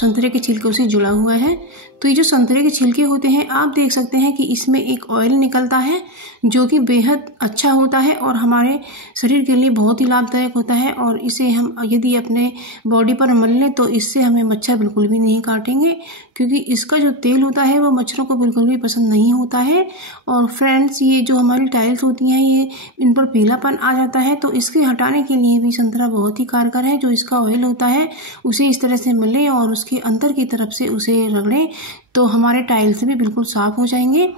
संतरे के छिलकों से जुड़ा हुआ है। तो ये जो संतरे के छिलके होते हैं, आप देख सकते हैं कि इसमें एक ऑयल निकलता है जो कि बेहद अच्छा होता है और हमारे शरीर के लिए बहुत ही लाभदायक होता है। और इसे हम यदि अपने बॉडी पर मल लें तो इससे हमें मच्छर बिल्कुल भी नहीं काटेंगे, क्योंकि इसका जो तेल होता है वो मच्छरों को बिल्कुल भी पसंद नहीं होता है। और फ्रेंड्स, ये जो हमारी टाइल्स होती हैं, ये इन पर पीलापन आ जाता है, तो इसके हटाने के लिए भी संतरा बहुत ही कारगर है। जो इसका ऑयल होता है उसे इस तरह से मलें और उसके अंदर की तरफ से उसे रगड़ें तो हमारे टाइल्स भी बिल्कुल साफ हो जाएंगे।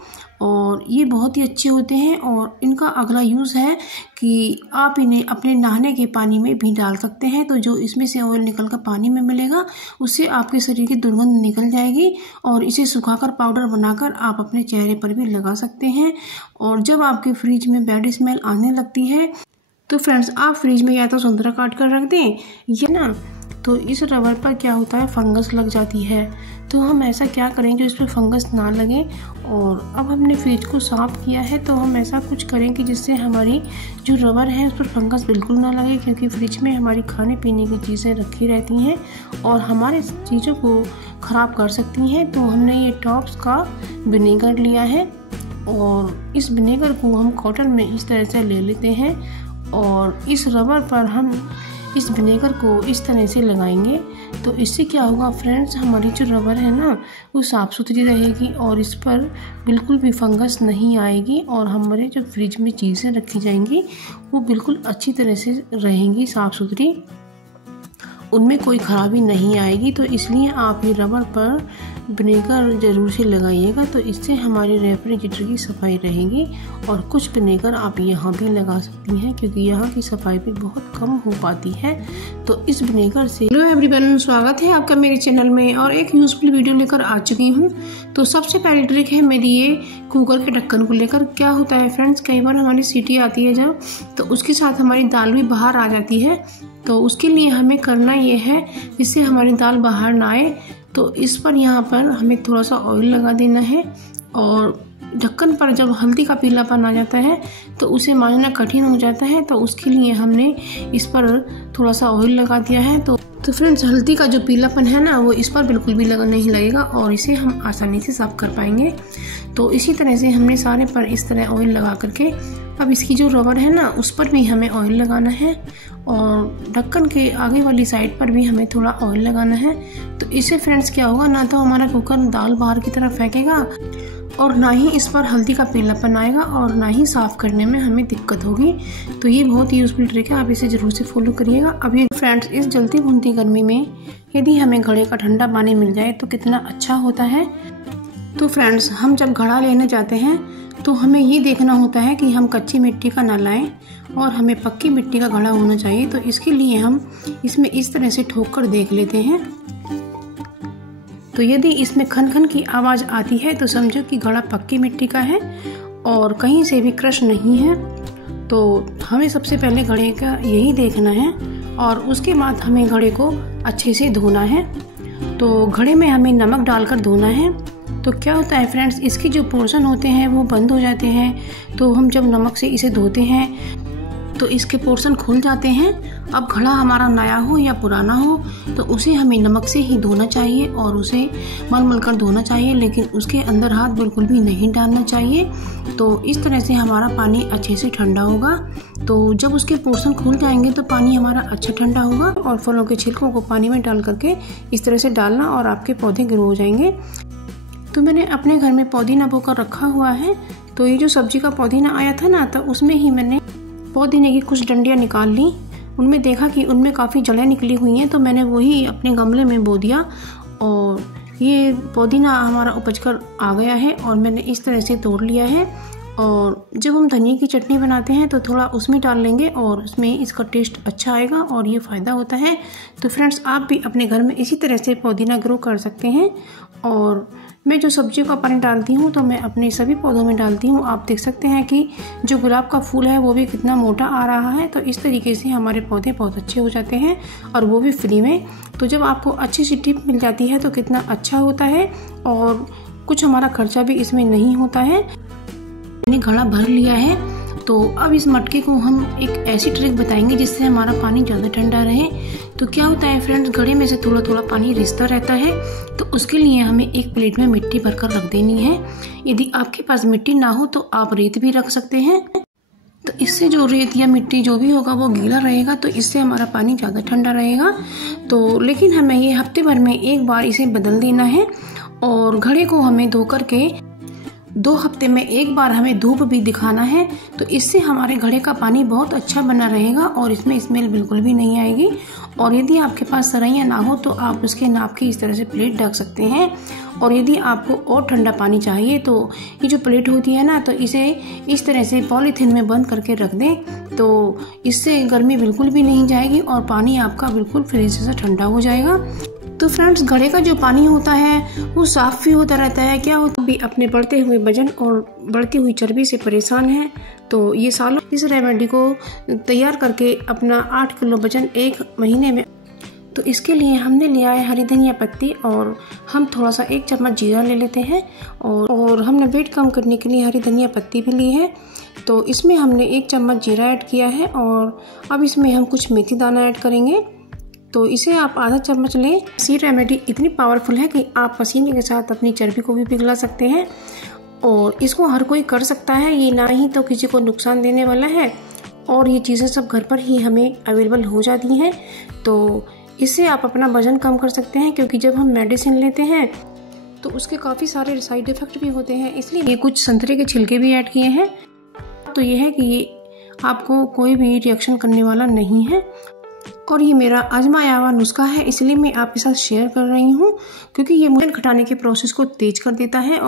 और ये बहुत ही अच्छे होते हैं। और इनका अगला यूज़ है कि आप इन्हें अपने नहाने के पानी में भी डाल सकते हैं। तो जो इसमें से ऑयल निकल कर पानी में मिलेगा उससे आपके शरीर की दुर्गंध निकल जाएगी। और इसे सुखाकर पाउडर बनाकर आप अपने चेहरे पर भी लगा सकते हैं। और जब आपके फ्रिज में बैड स्मेल आने लगती है तो फ्रेंड्स, आप फ्रिज में या तो संतरा काट कर रख दें या ना तो इस रबर पर क्या होता है, फंगस लग जाती है। तो हम ऐसा क्या करें जो इस पर फंगस ना लगे। और अब हमने फ्रिज को साफ़ किया है तो हम ऐसा कुछ करें कि जिससे हमारी जो रबर है उस पर फंगस बिल्कुल ना लगे, क्योंकि फ्रिज में हमारी खाने पीने की चीज़ें रखी रहती हैं और हमारे चीज़ों को ख़राब कर सकती हैं। तो हमने ये टॉप्स का विनेगर लिया है और इस विनेगर को हम कॉटन में इस तरह से ले लेते हैं और इस रबर पर हम इस विनेगर को इस तरह से लगाएंगे। तो इससे क्या होगा फ्रेंड्स, हमारी जो रबर है ना वो साफ़ सुथरी रहेगी और इस पर बिल्कुल भी फंगस नहीं आएगी और हमारे जो फ्रिज में चीज़ें रखी जाएंगी वो बिल्कुल अच्छी तरह से रहेंगी, साफ़ सुथरी, उनमें कोई ख़राबी नहीं आएगी। तो इसलिए आप ये रबर पर विनेगर ज़रूर से लगाइएगा, तो इससे हमारी रेफ्रिजरेटर की सफाई रहेगी। और कुछ विनेगर आप यहाँ भी लगा सकती हैं क्योंकि यहाँ की सफाई भी बहुत कम हो पाती है। तो इस विनेगर से हेलो एवरीवन, स्वागत है आपका मेरे चैनल में और एक यूज़फुल वीडियो लेकर आ चुकी हूँ। तो सबसे पहली ट्रिक है मेरी ये कुकर के ढक्कन को लेकर। क्या होता है फ्रेंड्स, कई बार हमारी सीटी आती है जब, तो उसके साथ हमारी दाल भी बाहर आ जाती है। तो उसके लिए हमें करना ये है, जिससे हमारी दाल बाहर ना आए, तो इस पर यहाँ पर हमें थोड़ा सा ऑयल लगा देना है। और ढक्कन पर जब हल्दी का पीलापन आ जाता है तो उसे मांजना कठिन हो जाता है, तो उसके लिए हमने इस पर थोड़ा सा ऑयल लगा दिया है। तो फ्रेंड्स, हल्दी का जो पीलापन है ना वो इस पर बिल्कुल भी नहीं लगेगा और इसे हम आसानी से साफ कर पाएंगे। तो इसी तरह से हमने सारे पर इस तरह ऑयल लगा करके अब इसकी जो रबर है ना उस पर भी हमें ऑयल लगाना है और ढक्कन के आगे वाली साइड पर भी हमें थोड़ा ऑयल लगाना है। तो इससे फ्रेंड्स क्या होगा, ना तो हमारा कुकर दाल बाहर की तरफ फेंकेगा और ना ही इस पर हल्दी का पीलापन आएगा और ना ही साफ़ करने में हमें दिक्कत होगी। तो ये बहुत ही यूज़फुल ट्रिक है, आप इसे ज़रूर से फॉलो करिएगा। अब ये फ्रेंड्स, इस जलती भूनती गर्मी में यदि हमें घड़े का ठंडा पानी मिल जाए तो कितना अच्छा होता है। तो फ्रेंड्स, हम जब घड़ा लेने जाते हैं तो हमें ये देखना होता है कि हम कच्ची मिट्टी का ना लाएं और हमें पक्की मिट्टी का घड़ा होना चाहिए। तो इसके लिए हम इसमें इस तरह से ठोक कर देख लेते हैं। तो यदि इसमें खन खन की आवाज़ आती है तो समझो कि घड़ा पक्की मिट्टी का है और कहीं से भी क्रश नहीं है। तो हमें सबसे पहले घड़े का यही देखना है और उसके बाद हमें घड़े को अच्छे से धोना है। तो घड़े में हमें नमक डालकर धोना है। तो क्या होता है फ्रेंड्स, इसके जो पोर्शन होते हैं वो बंद हो जाते हैं। तो हम जब नमक से इसे धोते हैं तो इसके पोर्शन खुल जाते हैं। अब घड़ा हमारा नया हो या पुराना हो तो उसे हमें नमक से ही धोना चाहिए और उसे मल कर धोना चाहिए, लेकिन उसके अंदर हाथ बिल्कुल भी नहीं डालना चाहिए। तो इस तरह से हमारा पानी अच्छे से ठंडा होगा। तो जब उसके पोर्शन खुल जाएंगे तो पानी हमारा अच्छा ठंडा होगा और फलों के छिलकों को पानी में डाल करके इस तरह से डालना और आपके पौधे ग्रो हो जाएंगे। तो मैंने अपने घर में पुदीना बोकर रखा हुआ है। तो ये जो सब्जी का पुदीना आया था ना, तो उसमें ही मैंने पुदीने की कुछ डंडियाँ निकाल ली। उनमें देखा कि उनमें काफ़ी जड़ें निकली हुई हैं, तो मैंने वही अपने गमले में बो दिया और ये पुदीना हमारा उपज कर आ गया है और मैंने इस तरह से तोड़ लिया है। और जब हम धनिया की चटनी बनाते हैं तो थोड़ा उसमें डाल लेंगे और उसमें इसका टेस्ट अच्छा आएगा और ये फ़ायदा होता है। तो फ्रेंड्स, आप भी अपने घर में इसी तरह से पुदीना ग्रो कर सकते हैं। और मैं जो सब्जियों का पानी डालती हूँ तो मैं अपने सभी पौधों में डालती हूँ। आप देख सकते हैं कि जो गुलाब का फूल है वो भी कितना मोटा आ रहा है। तो इस तरीके से हमारे पौधे बहुत अच्छे हो जाते हैं और वो भी फ्री में। तो जब आपको अच्छी सी टिप मिल जाती है तो कितना अच्छा होता है और कुछ हमारा खर्चा भी इसमें नहीं होता है। मैंने घड़ा भर लिया है तो अब इस मटके को हम एक ऐसी ट्रिक बताएंगे जिससे हमारा पानी ज़्यादा ठंडा रहे। तो क्या होता है फ्रेंड्स, घड़े में से थोड़ा थोड़ा पानी रिसता रहता है, तो उसके लिए हमें एक प्लेट में मिट्टी भरकर रख देनी है। यदि आपके पास मिट्टी ना हो तो आप रेत भी रख सकते हैं। तो इससे जो रेत या मिट्टी जो भी होगा वो गीला रहेगा, तो इससे हमारा पानी ज़्यादा ठंडा रहेगा। तो लेकिन हमें ये हफ्ते भर में एक बार इसे बदल देना है और घड़े को हमें धो करके 2 हफ्ते में एक बार हमें धूप भी दिखाना है। तो इससे हमारे घड़े का पानी बहुत अच्छा बना रहेगा और इसमें स्मेल बिल्कुल भी नहीं आएगी। और यदि आपके पास सरैया ना हो तो आप उसके नाप की इस तरह से प्लेट ढक सकते हैं। और यदि आपको और ठंडा पानी चाहिए तो ये जो प्लेट होती है ना, तो इसे इस तरह से पॉलीथीन में बंद करके रख दें, तो इससे गर्मी बिल्कुल भी नहीं जाएगी और पानी आपका बिल्कुल फ्रिज से ठंडा हो जाएगा। तो फ्रेंड्स, घड़े का जो पानी होता है वो साफ भी होता रहता है। क्या होता भी अपने बढ़ते हुए वजन और बढ़ती हुई चर्बी से परेशान है, तो ये सालों इस रेमेडी को तैयार करके अपना 8 किलो वजन 1 महीने में। तो इसके लिए हमने लिया है हरी धनिया पत्ती और हम थोड़ा सा 1 चम्मच जीरा ले लेते हैं और हमने वेट कम करने के लिए हरी धनिया पत्ती भी ली है। तो इसमें हमने 1 चम्मच जीरा ऐड किया है और अब इसमें हम कुछ मेथी दाना ऐड करेंगे। तो इसे आप आधा चम्मच लें। ये रेमेडी इतनी पावरफुल है कि आप पसीने के साथ अपनी चर्बी को भी पिघला सकते हैं और इसको हर कोई कर सकता है। ये ना ही तो किसी को नुकसान देने वाला है और ये चीज़ें सब घर पर ही हमें अवेलेबल हो जाती हैं। तो इससे आप अपना वजन कम कर सकते हैं, क्योंकि जब हम मेडिसिन लेते हैं तो उसके काफ़ी सारे साइड इफ़ेक्ट भी होते हैं। इसलिए ये कुछ संतरे के छिलके भी ऐड किए हैं। तो ये है कि ये आपको कोई भी रिएक्शन करने वाला नहीं है और ये मेरा आजमाया हुआ नुस्खा है, इसलिए मैं आपके साथ शेयर कर रही हूँ, क्योंकि ये वजन घटाने के प्रोसेस को तेज कर देता है